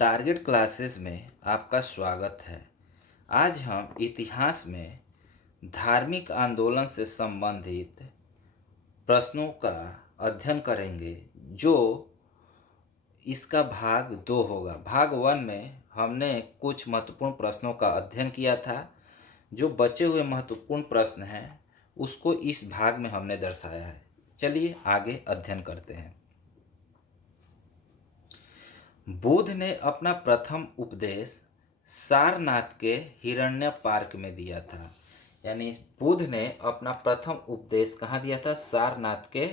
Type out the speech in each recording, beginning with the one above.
Target classes में आपका स्वागत है। आज हम इतिहास में धार्मिक आंदोलन से संबंधित प्रश्नों का अध्ययन करेंगे, जो इसका भाग 2 होगा। भाग 1 में हमने कुछ महत्वपूर्ण प्रश्नों का अध्ययन किया था। जो बचे हुए महत्वपूर्ण प्रश्न हैं उसको इस भाग में हमने दर्शाया है। चलिए आगे अध्ययन करते हैं। बुद्ध ने अपना प्रथम उपदेश सारनाथ के हिरण्यपार्क में दिया था। यानी बुद्ध ने अपना प्रथम उपदेश कहाँ दिया था? सारनाथ के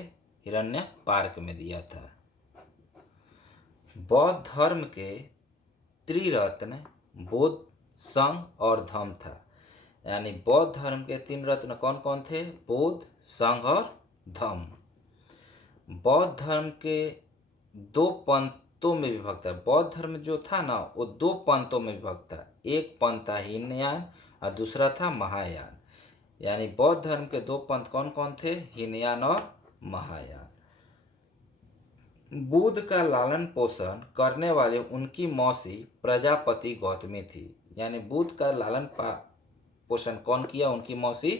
हिरण्यपार्क में दिया था। बौद्ध धर्म के त्रिरत्न बुद्ध, संघ और धम्म था। यानी बौद्ध धर्म के 3 रत्न कौन कौन थे? बुद्ध, संघ और धम्म। बौद्ध धर्म के 2 पंथों में विभक्त है। बौद्ध धर्म जो था ना, वो 2 पंथों में विभक्त था। एक पंथ था हीनयान और दूसरा था महायान। यानी बौद्ध धर्म के 2 पंथ कौन कौन थे? हीनयान और महायान। बुद्ध का लालन पोषण करने वाले उनकी मौसी प्रजापति गौतमी थी। यानी बुद्ध का लालन पोषण कौन किया? उनकी मौसी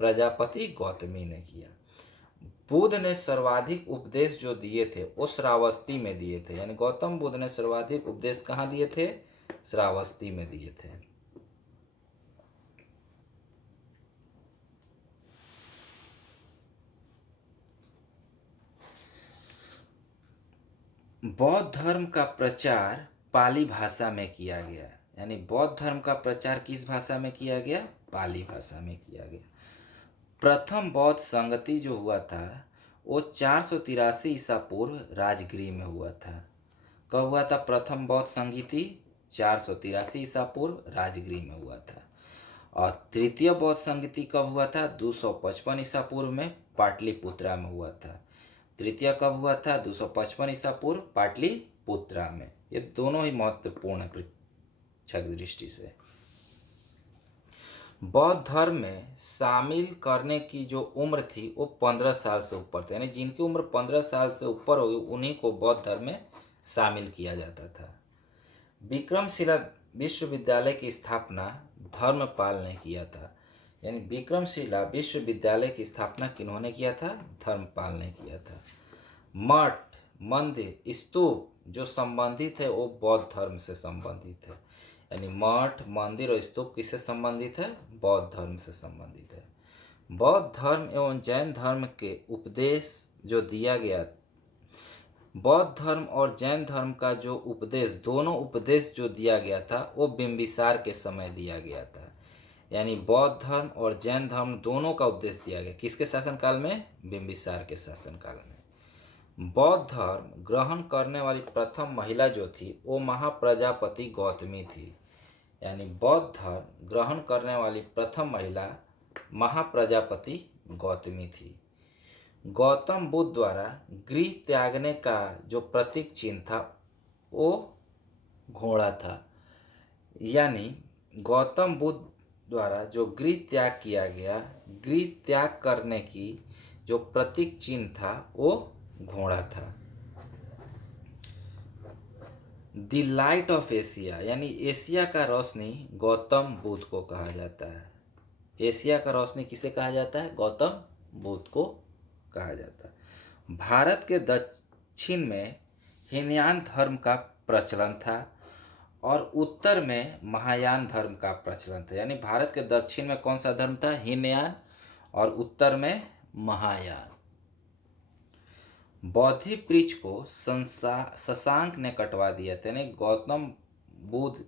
प्रजापति गौतमी ने किया। बुद्ध ने सर्वाधिक उपदेश जो दिए थे वो श्रावस्ती में दिए थे। यानी गौतम बुद्ध ने सर्वाधिक उपदेश कहाँ दिए थे? श्रावस्ती में दिए थे। बौद्ध धर्म का प्रचार पाली भाषा में किया गया। यानी बौद्ध धर्म का प्रचार किस भाषा में किया गया? पाली भाषा में किया गया। प्रथम बौद्ध संगति जो हुआ था वो 483 ईसा पूर्व राजगृह में हुआ था। कब हुआ था प्रथम बौद्ध संगति? 483 ईसा पूर्व राजगृह में हुआ था। और तृतीय बौद्ध संगति कब हुआ था? 255 ईसा पूर्व में पाटलिपुत्रा में हुआ था। तृतीय कब हुआ था? 255 ईसा पूर्व पाटलिपुत्रा में। ये दोनों ही महत्वपूर्ण है परीक्षा की दृष्टि से। बौद्ध धर्म में शामिल करने की जो उम्र थी वो 15 साल से ऊपर थी। यानी जिनकी उम्र 15 साल से ऊपर होगी उन्हीं को बौद्ध धर्म में शामिल किया जाता था। विक्रमशिला विश्वविद्यालय की स्थापना धर्मपाल ने किया था। यानी विक्रमशिला विश्वविद्यालय की स्थापना किन्होंने किया था? धर्मपाल ने किया था। मठ, मंदिर, स्तूप जो संबंधित है वो बौद्ध धर्म से संबंधित है। यानी मठ, मंदिर और स्तूप किससे संबंधित है? बौद्ध धर्म से संबंधित है। बौद्ध धर्म एवं जैन धर्म के उपदेश जो दिया गया, बौद्ध धर्म और जैन धर्म का जो उपदेश, दोनों उपदेश जो दिया गया था वो बिंबिसार के समय दिया गया था। यानी बौद्ध धर्म और जैन धर्म दोनों का उपदेश दिया गया किसके शासनकाल में? बिंबिसार के शासनकाल में। बौद्ध धर्म ग्रहण करने वाली प्रथम महिला जो थी वो महाप्रजापति गौतमी थी। यानी बौद्ध धर्म ग्रहण करने वाली प्रथम महिला महाप्रजापति गौतमी थी। गौतम बुद्ध द्वारा गृह त्यागने का जो प्रतीक चिन्ह था वो घोड़ा था। यानी गौतम बुद्ध द्वारा जो गृह त्याग किया गया, गृह त्याग करने की जो प्रतीक चिन्ह था वो घोड़ा था। द लाइट ऑफ एशिया, यानी एशिया का रोशनी गौतम बुद्ध को कहा जाता है। एशिया का रोशनी किसे कहा जाता है? गौतम बुद्ध को कहा जाता है। भारत के दक्षिण में हीनयान धर्म का प्रचलन था और उत्तर में महायान धर्म का प्रचलन था। यानी भारत के दक्षिण में कौन सा धर्म था? हीनयान, और उत्तर में महायान। बौद्धि वृक्ष को शशांक ने कटवा दिया था। यानी गौतम बुद्ध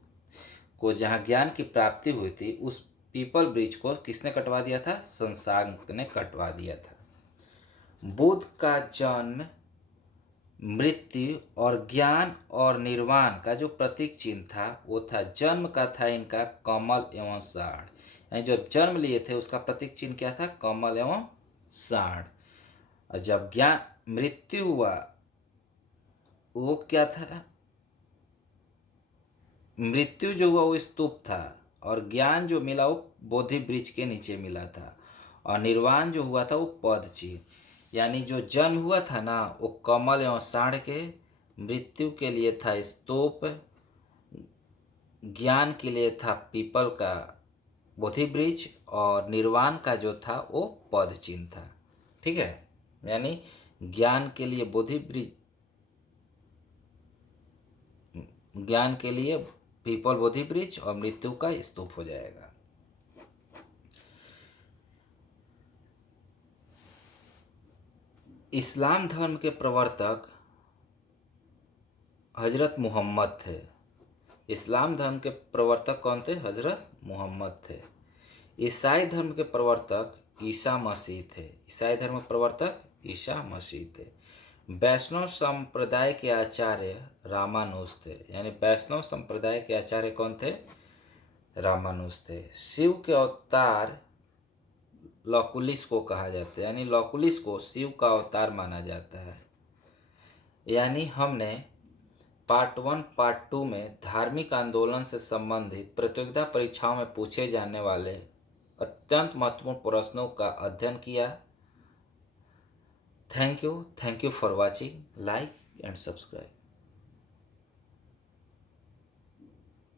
को जहाँ ज्ञान की प्राप्ति हुई थी उस पीपल वृक्ष को किसने कटवा दिया था? शशांक ने कटवा दिया था। बुद्ध का जन्म, मृत्यु और ज्ञान और निर्वाण का जो प्रतीक चिन्ह था वो था, जन्म का था इनका कमल एवं साढ़। यानी जब जन्म लिए थे उसका प्रतीक चिन्ह क्या था? कमल एवं साढ़। और जब ज्ञान मृत्यु हुआ वो क्या था? मृत्यु जो हुआ वो स्तूप था, और ज्ञान जो मिला वो बोधि वृक्ष के नीचे मिला था, और निर्वाण जो हुआ था वो पद चिन्ह। यानी जो जन्म हुआ था ना वो कमल एवं साढ़ के, मृत्यु के लिए था स्तूप, ज्ञान के लिए था पीपल का बोधि वृक्ष, और निर्वाण का जो था वो पद चिन्ह था। ठीक है, यानी ज्ञान के लिए बोधि वृक्ष, ज्ञान के लिए पीपल बोधि वृक्ष, और मृत्यु का स्तूप हो जाएगा। इस्लाम धर्म के प्रवर्तक हजरत मोहम्मद थे। इस्लाम धर्म के प्रवर्तक कौन थे? हजरत मोहम्मद थे। ईसाई धर्म के प्रवर्तक ईसा मसीह थे। ईसाई धर्म के प्रवर्तक ईसा मसीह थे। वैष्णव संप्रदाय के आचार्य रामानुज थे। यानी वैष्णव संप्रदाय के आचार्य कौन थे? रामानुज थे। शिव के अवतार लौकुलिस को कहा जाता है, यानी लौकुलिस को शिव का अवतार माना जाता है। यानी हमने पार्ट 1 पार्ट 2 में धार्मिक आंदोलन से संबंधित प्रतियोगिता परीक्षाओं में पूछे जाने वाले अत्यंत महत्वपूर्ण प्रश्नों का अध्ययन किया। Thank you for watching. Like and subscribe.